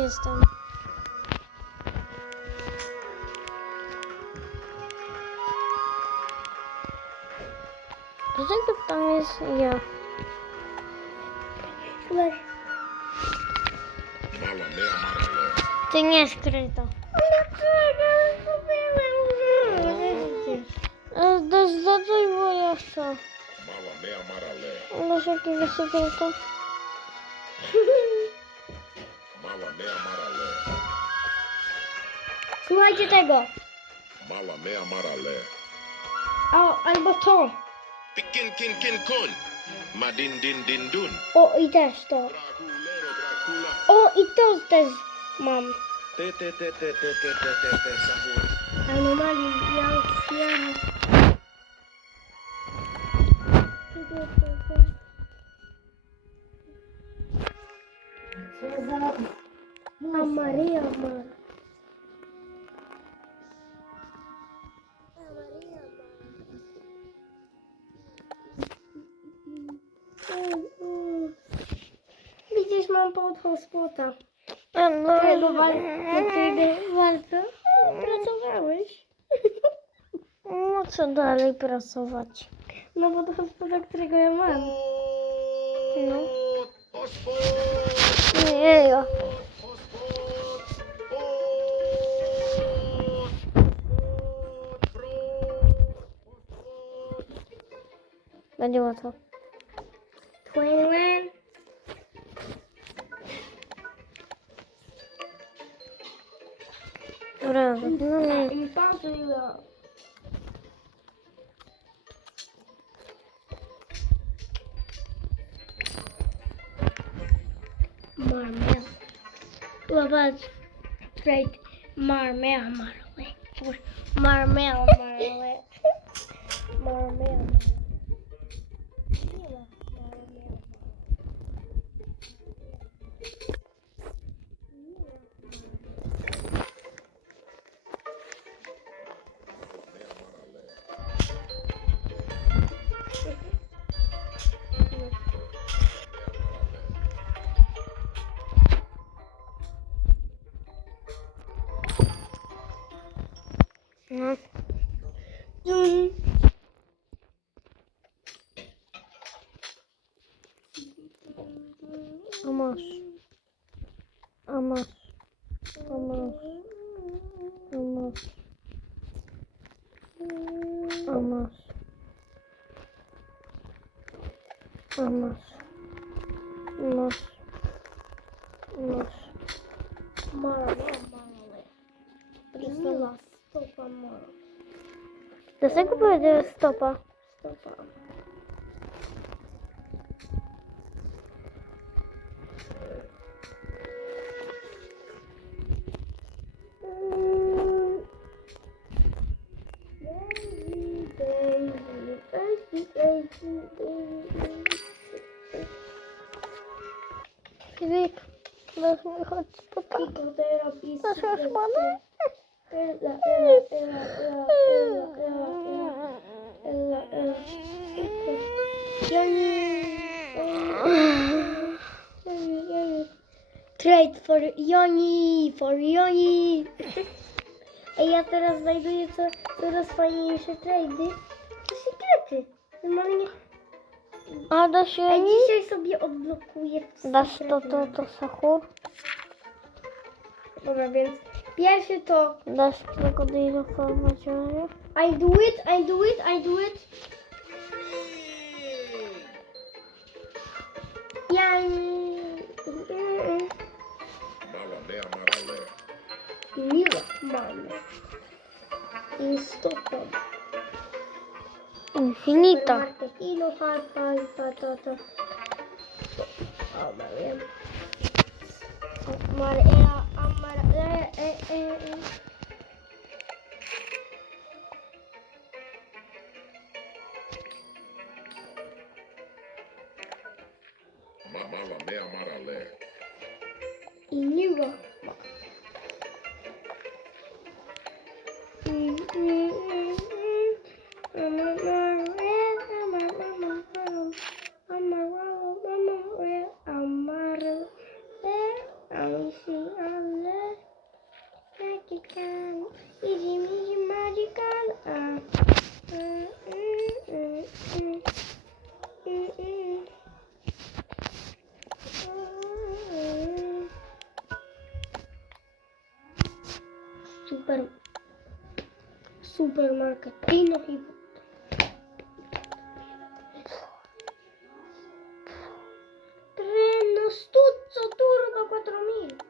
jestem. Dlaczego tam jest ja? Ty nie skryto. Dasz zadzwoń, bo ja chcę. Mala mea marale. Masz jakiegoś sekretu? Mala mea marale. Słuchajcie tego. Mala mea marale. O, albo to. Pikin kin kin kun. Madin din din dun. O, i też to. O, i to też mam. Te te te te te te te te te. Anomalii, ja, ja. A Maria, ma. Widzisz, mam pod hotspota. Tego wal- do którego walkę pracowałeś. No co dalej pracować? No bo to hotspota, którego ja mam. No. Nie, ja. Bence WhatsApp. Twenty. Bravo. İnsan suyu. Marmel. What about straight marmel, marmel, marmel, marmel. Dün Amaz. Amaz. Amaz. Amaz. Amaz. Amaz. Amaz. Amaz. Maralı, maralı. Burası Las Stopa moja. Dlaczego powiedziałeś stopa? Stopa. Filip, weź mi choć spokojnie. Proszę o szmanę. Ela, ela. Joni. Trade for Joni, for Joni. Ej, ja teraz znajduję co, coraz fajniejsze trady. To sekrety. Normalnie. A da się Ej, dzisiaj sobie odblokuję. Dasz to, to, to Sahur? Dobra, więc pierwszy to... Dasz Daily Formation? I do it, I do it, I do it. Ja... Mea marale. Miła mamy. I stopą. Infinita. Ilo, harpa i patata. O, Maria. Maria, Mamalé amaralé. Inigo. Amarelo, amarelo, amarelo, amarelo, amarelo, American, easy, easy, magical. Ah. Mm, mm, mm, mm, mm. Super supermarket pieno di Treno stuzzo turbo 4000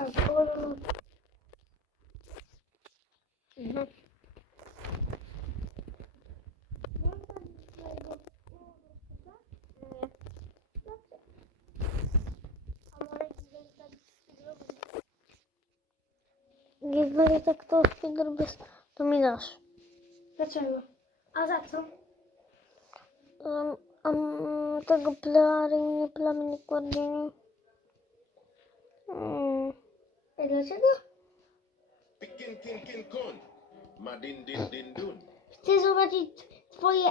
Alkohol. Jak będzie tak to szpiegel bez, to mi dasz. Dlaczego? A za co? Um, um, tego plary nie plamy nie kładziemy. Ej, dlaczego? Pikin kin kin kon. Madin din din dun. Chcę zobaczyć twoje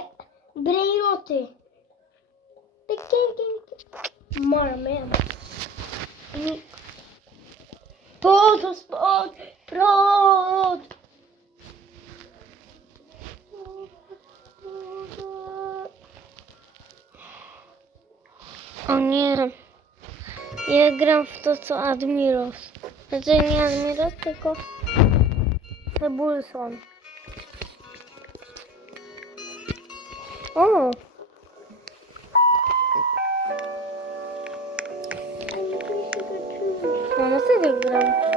brejroty. Marmem. I... To, to spod, prot. O nie. Ja gram w to co Admiros. Znaczy nie Admiros, tylko Hebulson. O! No na serio gram.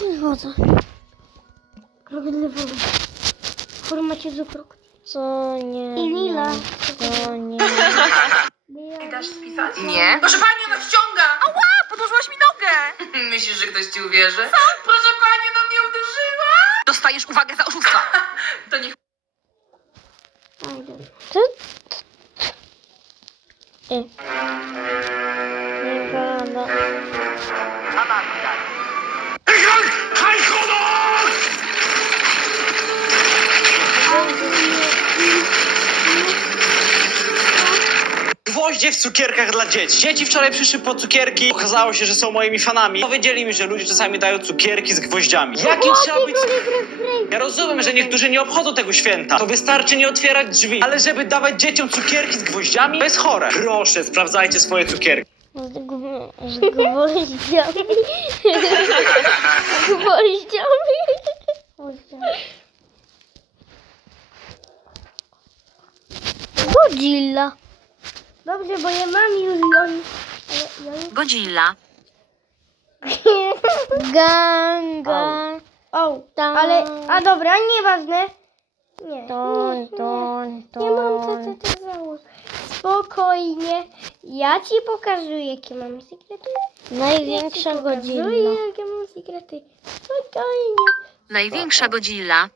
Przychodzę. krokodylowy. W formacie zukrok. Co nie? I lila. Co nie? Dasz spisać? Nie. Proszę pani, ona ściąga! Ała, podłożyłaś mi nogę. Myślisz, że ktoś ci uwierzy? Proszę pani, na mnie uderzyła! Dostajesz uwagę za oszustwa. To niech Co? E. Nie gada. Amanda. Gwoździe w cukierkach dla dzieci. Dzieci wczoraj przyszły po cukierki. Okazało się, że są moimi fanami. Powiedzieli mi, że ludzie czasami dają cukierki z gwoździami. Jakim trzeba być... Ja rozumiem, że niektórzy nie obchodzą tego święta. To wystarczy nie otwierać drzwi. Ale żeby dawać dzieciom cukierki z gwoździami, to jest chore. Proszę, sprawdzajcie swoje cukierki. Z gwo- z gwoździami. Gwoździami. Gwoździami. Godzilla. Dobrze, bo ja mam już ją. Godzilla. Ganga. O, Tam. ale, a dobra, nieważne. Nie, Ton, nie, nie. ton, ton. Nie mam co ty to założyć. Spokojnie. Ja ci pokażę, jakie mam sekrety. Największa ja pokazuję, godzilla. jakie mam sekrety. Spokojnie. Największa Godzilla.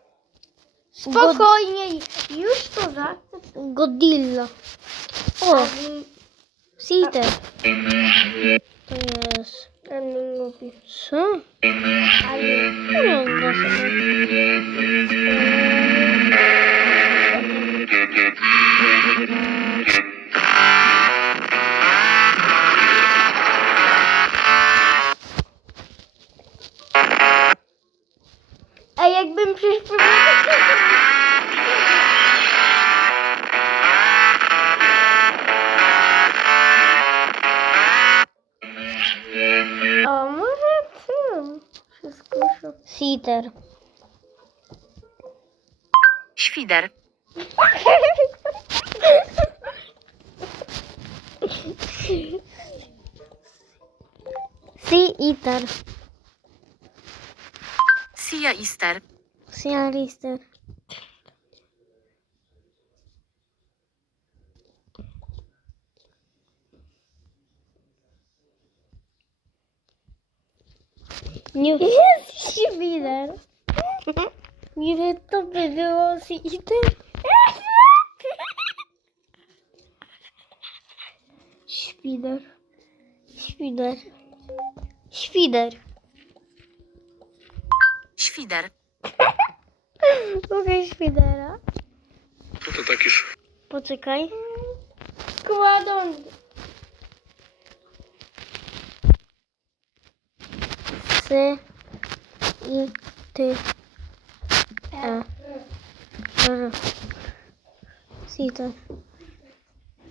Spokojnie. Już to za. Godzilla. O, Siter. To jest. Ten mówi. Co? Ale Sider. Schwider, Siiter. Sia Ister. Sia Ister. New Ile to by było Siter? Świder. Świder. Świder. Świder. Mogę świdera? Co to takiż? Poczekaj. Kładą. Sy. I. Ty. Ah. Ora. Citar.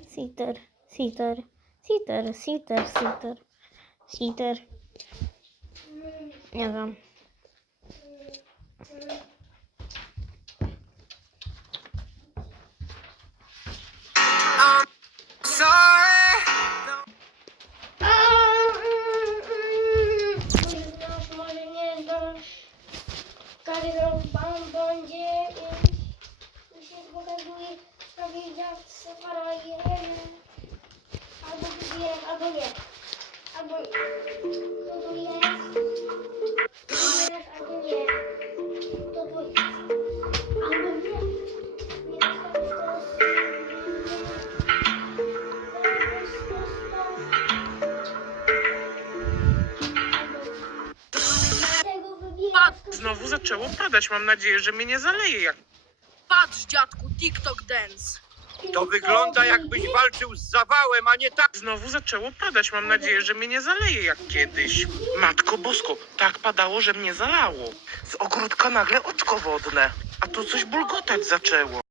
Citar. Citar. Citar. Citar. Citar. Citar. Gariban bence işin bakan duyu tabii ya sıfır ayırın. Abi bu diye abi ya. Abi bu diye. Abi ya. Znowu zaczęło padać. Mam nadzieję, że mnie nie zaleje jak Patrz, dziadku, TikTok dance. To wygląda jakbyś walczył z zawałem, a nie tak. Znowu zaczęło padać. Mam nadzieję, że mnie nie zaleje jak kiedyś. Matko Bosko, tak padało, że mnie zalało. Z ogródka nagle oczko wodne. A tu coś bulgotać zaczęło.